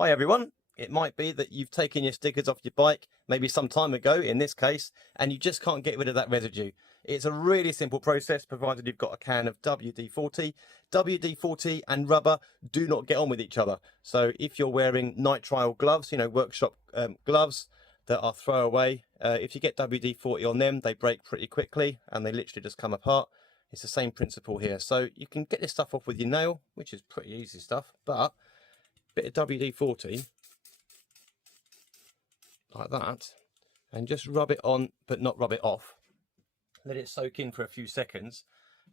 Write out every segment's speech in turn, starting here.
Hi everyone. It might be that you've taken your stickers off your bike, maybe some time ago in this case, and you just can't get rid of that residue. It's a really simple process, provided you've got a can of WD-40. WD-40 and rubber do not get on with each other. So if you're wearing nitrile gloves, workshop gloves that are throwaway, if you get WD-40 on them, they break pretty quickly and they literally just come apart. It's the same principle here. So you can get this stuff off with your nail, which is pretty easy stuff, but bit of WD-40 like that, and just rub it on but not rub it off. Let it soak in for a few seconds,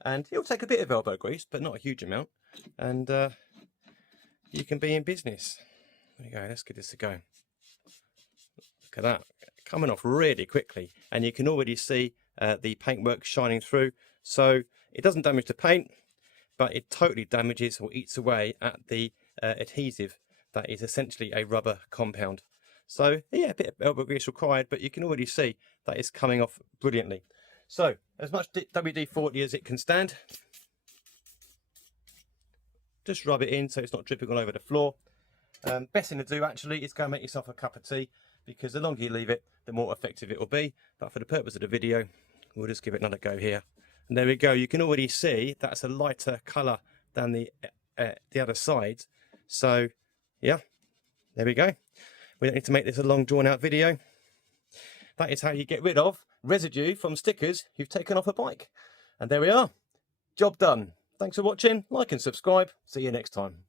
and it'll take a bit of elbow grease but not a huge amount, and you can be in business. There you go. Let's give this a go. Look at that, coming off really quickly, and you can already see the paintwork shining through. So it doesn't damage the paint, but it totally damages or eats away at the adhesive that is essentially a rubber compound. So yeah, a bit of elbow grease required, but you can already see that it's coming off brilliantly. So as much WD-40 as it can stand, just rub it in so it's not dripping all over the floor. Best thing to do actually is go and make yourself a cup of tea, because the longer you leave it, the more effective it will be. But for the purpose of the video, we'll just give it another go here. And there we go. You can already see that's a lighter colour than the other side. So yeah, there we go. We don't need to make this a long drawn out video. That is how you get rid of residue from stickers you've taken off a bike. And there we are. Job done. Thanks for watching. Like and subscribe. See you next time.